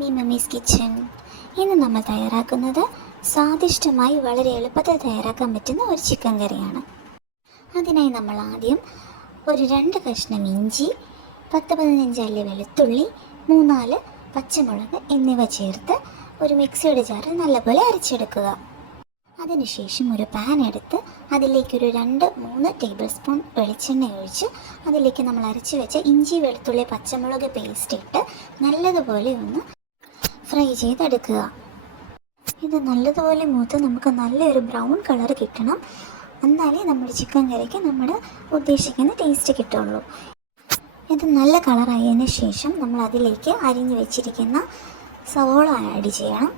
B mummies kitchen. ഇന്ന് നമ്മൾ തയ്യാറാക്കുന്നത് സ്വാദിഷ്ടമായി വളരെ എളുപ്പത്തിൽ തയ്യാറാക്കാൻ പറ്റുന്ന ഒരു ചിക്കൻ കറിയാണ്. അതിനായി നമ്മൾ ആദ്യം ഒരു 2 കഷ്ണം ഇഞ്ചി, 10-15 അല്ലി വെളുത്തുള്ളി, 3-4 പച്ചമുളക് എന്നിവ ചേർത്ത് ഒരു മിക്സിയുടെ ജാറിൽ നല്ലപോലെ അരച്ചെടുക്കുക. അതിനുശേഷം ഒരു പാൻ എടുത്ത് അതിലേക്കൊരു 2-3 ടേബിൾ സ്പൂൺ വെളിച്ചെണ്ണ ഒഴിച്ച് അതിലേക്ക് നമ്മൾ അരച്ച് വെച്ച ഇഞ്ചി, വെളുത്തുള്ളി, പച്ചമുളക് പേസ്റ്റ് ഇട്ട് നല്ലതുപോലെ ഒന്ന് ഫ്രൈ ചെയ്തെടുക്കുക. ഇത് നല്ലതുപോലെ മൂത്ത് നമുക്ക് നല്ലൊരു ബ്രൗൺ കളർ കിട്ടണം. എന്നാലേ നമ്മുടെ ചിക്കൻ കറിക്ക് നമ്മുടെ ഉദ്ദേശിക്കുന്ന ടേസ്റ്റ് കിട്ടുള്ളൂ. ഇത് നല്ല കളറായതിനു ശേഷം നമ്മൾ അതിലേക്ക് അരിഞ്ഞു വെച്ചിരിക്കുന്ന സവോള ആഡ് ചെയ്യണം.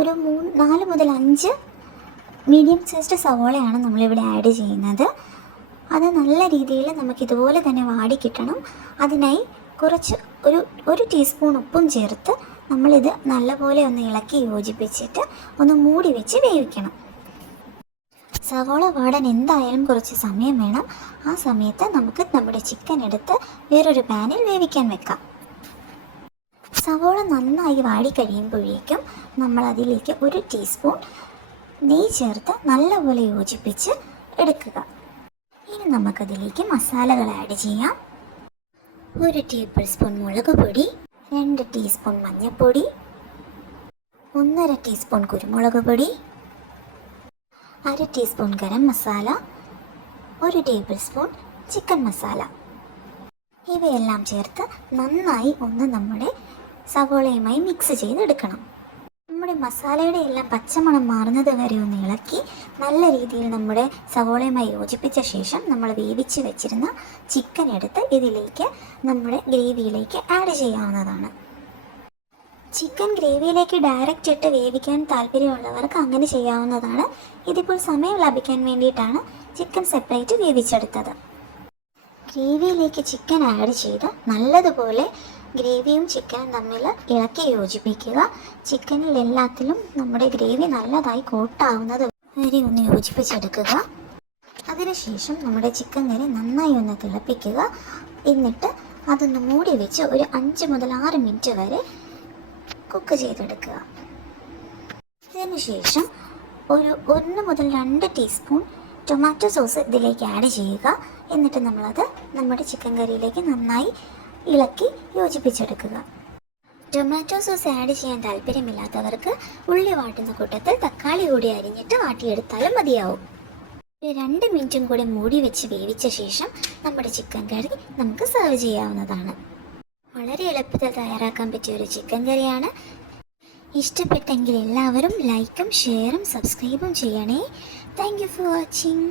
ഒരു 4 മുതൽ 5 മീഡിയം സൈസ്ഡ് സവോളയാണ് നമ്മളിവിടെ ആഡ് ചെയ്യുന്നത്. അത് നല്ല രീതിയിൽ നമുക്കിതുപോലെ തന്നെ വാടി കിട്ടണം. അതിനായി കുറച്ച് ഒരു ടീസ്പൂൺ ഉപ്പും ചേർത്ത് നമ്മളിത് നല്ലപോലെ ഒന്ന് ഇളക്കി യോജിപ്പിച്ചിട്ട് ഒന്ന് മൂടി വെച്ച് വേവിക്കണം. സവോള വാടാൻ എന്തായാലും കുറച്ച് സമയം വേണം. ആ സമയത്ത് നമുക്ക് നമ്മുടെ ചിക്കൻ എടുത്ത് വേറൊരു പാനിൽ വേവിക്കാൻ വെക്കാം. സവോള നന്നായി വാടി കഴിയുമ്പോഴേക്കും നമ്മൾ അതിലേക്ക് 1 ടീസ്പൂൺ നെയ്യ് ചേർത്ത് നല്ലപോലെ യോജിപ്പിച്ച് എടുക്കുക. ഇനി നമുക്കതിലേക്ക് മസാലകൾ ആഡ് ചെയ്യാം. 1 ടേബിൾ സ്പൂൺ മുളക് പൊടി, 2 ടീസ്പൂൺ മഞ്ഞൾപ്പൊടി, 1/2 ടീസ്പൂൺ കുരുമുളക് പൊടി, 1/2 teaspoon garam masala, 1 table spoon chicken masala. ഇവയെല്ലാം ചേർത്ത് നന്നായി ഒന്ന് നമ്മുടെ സവോളയുമായി മിക്സ് ചെയ്തെടുക്കണം. നമ്മുടെ മസാലയുടെ എല്ലാം പച്ചമണം മാറുന്നത് വരെ ഒന്ന് ഇളക്കി നല്ല രീതിയിൽ നമ്മുടെ സവോളയുമായി യോജിപ്പിച്ച ശേഷം നമ്മൾ വേവിച്ച് വെച്ചിരുന്ന ചിക്കൻ എടുത്ത് ഇതിലേക്ക് നമ്മുടെ ഗ്രേവിയിലേക്ക് ആഡ് ചെയ്യാവുന്നതാണ്. ചിക്കൻ ഗ്രേവിയിലേക്ക് ഡയറക്റ്റ് ഇട്ട് വേവിക്കാൻ താല്പര്യമുള്ളവർക്ക് അങ്ങനെ ചെയ്യാവുന്നതാണ്. ഇതിപ്പോൾ സമയം ലാഭിക്കാൻ വേണ്ടിയിട്ടാണ് ചിക്കൻ സെപ്പറേറ്റ് വേവിച്ചെടുത്തത്. ഗ്രേവിയിലേക്ക് ചിക്കൻ ആഡ് ചെയ്ത് നല്ലതുപോലെ ഗ്രേവിയും ചിക്കനും തമ്മിൽ ഇളക്കി യോജിപ്പിക്കുക. ചിക്കനിൽ എല്ലാത്തിലും നമ്മുടെ ഗ്രേവി നല്ലതായി കോട്ടാവുന്നത് വരെ ഒന്ന് യോജിപ്പിച്ചെടുക്കുക. അതിനുശേഷം നമ്മുടെ ചിക്കൻ കറി നന്നായി ഒന്ന് തിളപ്പിക്കുക. എന്നിട്ട് അതൊന്ന് മൂടി വെച്ച് ഒരു 5 മുതൽ 6 മിനിറ്റ് വരെ കുക്ക് ചെയ്തെടുക്കുക. ഇതിനുശേഷം ഒരു 1 മുതൽ 2 ടീസ്പൂൺ ടൊമാറ്റോ സോസ് ഇതിലേക്ക് ആഡ് ചെയ്യുക. എന്നിട്ട് നമ്മളത് നമ്മുടെ ചിക്കൻ കറിയിലേക്ക് നന്നായി ഇളക്കി യോജിപ്പിച്ചെടുക്കുക. ടൊമാറ്റോ സോസ് ആഡ് ചെയ്യാൻ താല്പര്യമില്ലാത്തവർക്ക് ഉള്ളി വാട്ടുന്ന കൂട്ടത്തിൽ തക്കാളി കൂടി അരിഞ്ഞിട്ട് വാട്ടിയെടുത്താലും മതിയാവും. 2 മിനിറ്റും കൂടി മൂടി വെച്ച് വേവിച്ച ശേഷം നമ്മുടെ ചിക്കൻ കറി നമുക്ക് സെർവ് ചെയ്യാവുന്നതാണ്. വളരെ എളുപ്പത്തിൽ തയ്യാറാക്കാൻ പറ്റിയ ഒരു ചിക്കൻ കറിയാണ്. ഇഷ്ടപ്പെട്ടെങ്കിൽ എല്ലാവരും ലൈക്കും ഷെയറും സബ്സ്ക്രൈബും ചെയ്യണേ. Thank you for watching.